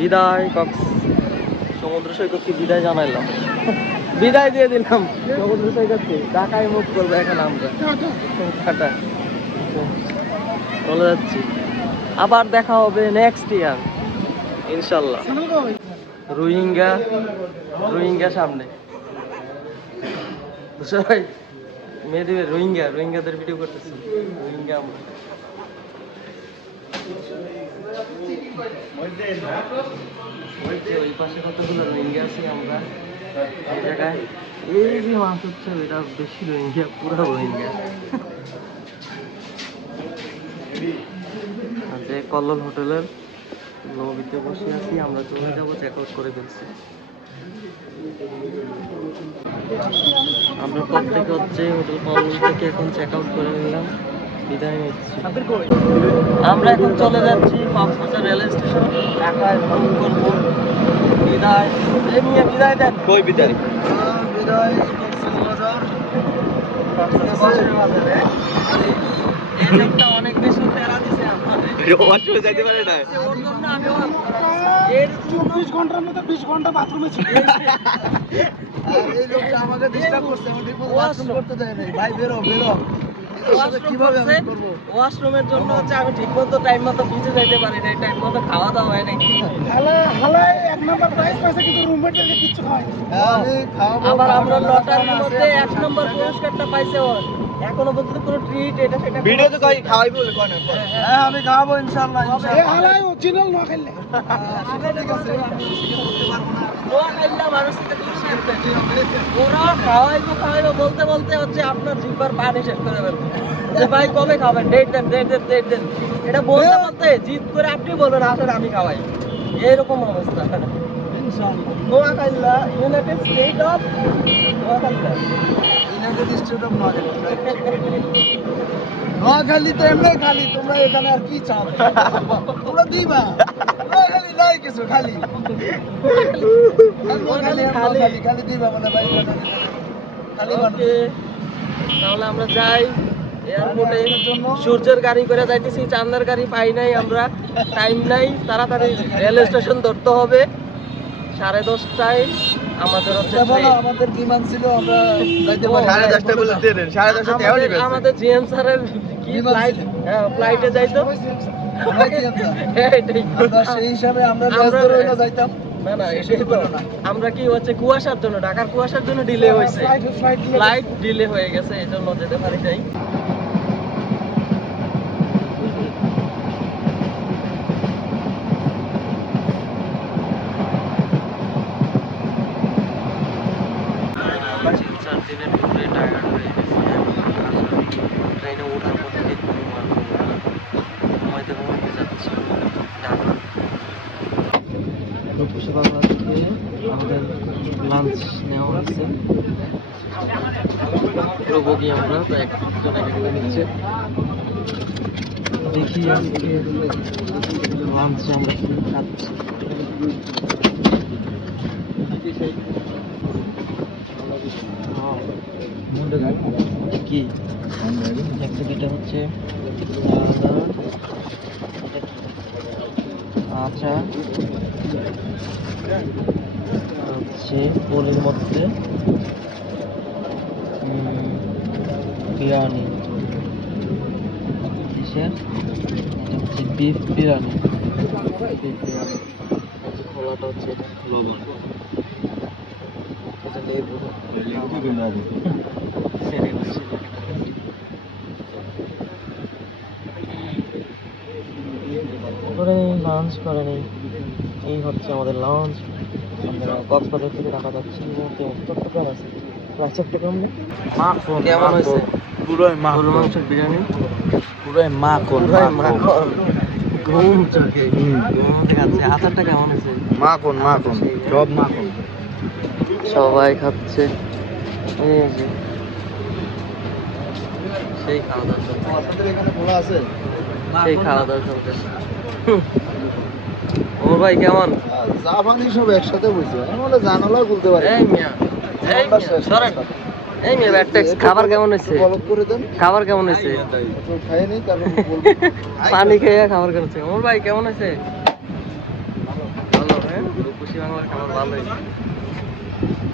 বিদায়, কক্স। সমুদ্র সৈকতকে বিদায় জানাইলাম। বিদায় দিয়ে দিলাম। সমুদ্র সৈকতকে। ঢাকায় মুখ করব এখন আমরা। চলে যাচ্ছি। আবার দেখা হবে নেক্সট ইয়ার ইনশাল্লাহ। রোহিঙ্গা রোহিঙ্গা সামনে। ভাই মেয়েদের রোহিঙ্গা। রোহিঙ্গাদের ভিডিও করতেছি। রোহিঙ্গা আমরা। ওই পাশে কতগুলো আছে আমরা জায়গায় এই যে মাছ এটা বেশি যে কল্লোল হোটেলের লবিতে বসে আছি আমরা চলে যাব চেক আউট করে ফেলছি আমরা প্রত্যেকে হচ্ছে হোটেল কল্লোল থেকে এখন চেক আউট করে নিলাম। বিদায় নিচ্ছি। আমরা এখন চলে যাচ্ছি কক্সবাজার রেল স্টেশন। ঢাকায় ফোন করব। বিদায়। নিয়ে বিদায় দেন। কই বিদায়? বিদায় অনেক বেশি প্যারা দিছে আমাদের। যাইতে পারে না। ওর জন্য আমিও এর চব্বিশ ঘণ্টার মধ্যে বিশ ঘণ্টা বাথরুমে ছিল। এই লোকটা আমাকে ডিস্টার্ব করছে। আমাদের washroom করতে দেয় নাই। ভাই বেরো। ওয়াশরুমের জন্য হচ্ছে আমি ঠিক মতো টাইম মতো ভিজে যাইতে পারি না টাইম মতো খাওয়া দাওয়া হয় নাকি হালা হালায় এক নাম্বার প্রাইস পাইছে কিন্তু রুমমেটদেরকে কিচ্ছু খাওয়ায় আবার আমরা লটারির মধ্যে এক নম্বর পুরস্কারটা পাইছে ও এখনও পর্যন্ত কোনো ট্রিট এটা সেটা ভিডিও তো কই খাওয়াই বলে কোন হ্যাঁ আমি খাওয়াবো ইনশাআল্লাহ এ অরিজিনাল না খাইলে ঠিক আছে আমি সেটা পারব না। নোয়া খাইলা মানুষ থেকে দূর সরতে। ওরা খাওয়াইবো খাওয়াইবো বলতে বলতে হচ্ছে আপনার জিব্বার পানি শেষ করে ফেলবে। যে ভাই কবে খাবেন? ডেট দেন ডেট দেন ডেট দেন। এটা বলতে বলতে জিদ করে আপনি বলবেন আসলে আমি খাওয়াই। এরকম অবস্থা। নোয়া খাইলা united state of united state of Noakhali Noakhali তো এমনি খালি তোমরা এখানে আর কি চাও? তোমরা দিবা। নোয়াখালী নাই কিছু খালি। নোয়াখালী খালি। খালি দিবা মানে ভাই। খালি তাহলে আমরা যাই। এয়ারপোর্টে সূর্যের গাড়ি করে যাইতেছি চান্দার গাড়ি পাই নাই আমরা। টাইম নাই তাড়াতাড়ি রেল স্টেশন ধরতে হবে। সাড়ে দশটায়। আমাদের হচ্ছে। আমাদের বিমান ছিল আমরা যাইতে পারি বলে দিয়ে দেন আমাদের- আমাদের জিএম স্যারের কি ফ্লাইট ছিল। ফ্লাইটে যাইতো। হ্যাঁ, এটাই। আমরা সেই হিসাবে আমরা ব্যস্ত যাইতাম না না। আমরা কি হচ্ছে কুয়াশার জন্য ঢাকার কুয়াশার জন্য ডিলে হয়েছে ফ্লাইট ফ্লাইট ফ্লাইট ডিলে হয়ে গেছে এই জন্য যেতে পারি নাই দিনের ট্যুরে টায়ার্ড হয়ে গেছি। ট্রেনে ওঠার পর থেকে ঘুম আর ঘুমাইতে যাচ্ছি। আমাদের লাঞ্চ নেওয়া হয়েছে। পুরো আমরা, তো একজন নিচ্ছে। দেখি আজকে আমরা খাচ্ছি। কি? একটা যেটা হচ্ছে আচ্ছা। হচ্ছে পোলের মধ্যে বিরিয়ানি। কিসের? এটা হচ্ছে বিফ বিরিয়ানি। বিফ বিরিয়ানি। খোলাটা হচ্ছে এটা লবণ। এটা লেবু সেটাই হচ্ছে করে লাঞ্চ করে নেই। এই হচ্ছে আমাদের লাঞ্চ আমরা কক্সবাজার থেকে ঢাকা যাচ্ছি। চট্টগ্রাম আছে। প্রায় কেমন হয়েছে? পুরোই গরু মাংসের বিরিয়ানি? পুরোই মাখন পুরাই মাখন ঘুম চোখে। ঘুম থেকে আছে আচারটা কেমন হয়েছে? মাখন মাখন সব মাখন সবাই খাচ্ছে। সেই খাওয়া দাওয়া চলছে সেই খাওয়া চলতেছে ভাই কেমন? জাপানি সব একসাথে বসে বলে জানালা খুলতে পারি এই মিয়া এই মিয়া সরেন। এই মিয়া ব্যাটটেক্স খাবার কেমন হয়েছে? বলক করে দেন। খাবার কেমন হয়েছে? তো খাই নেই তারপর বলব। পানি খেয়ে খাবার হয়েছে? ভাই কেমন হয়েছে? ভালো বাংলার খাবার ভালোই। Thank you.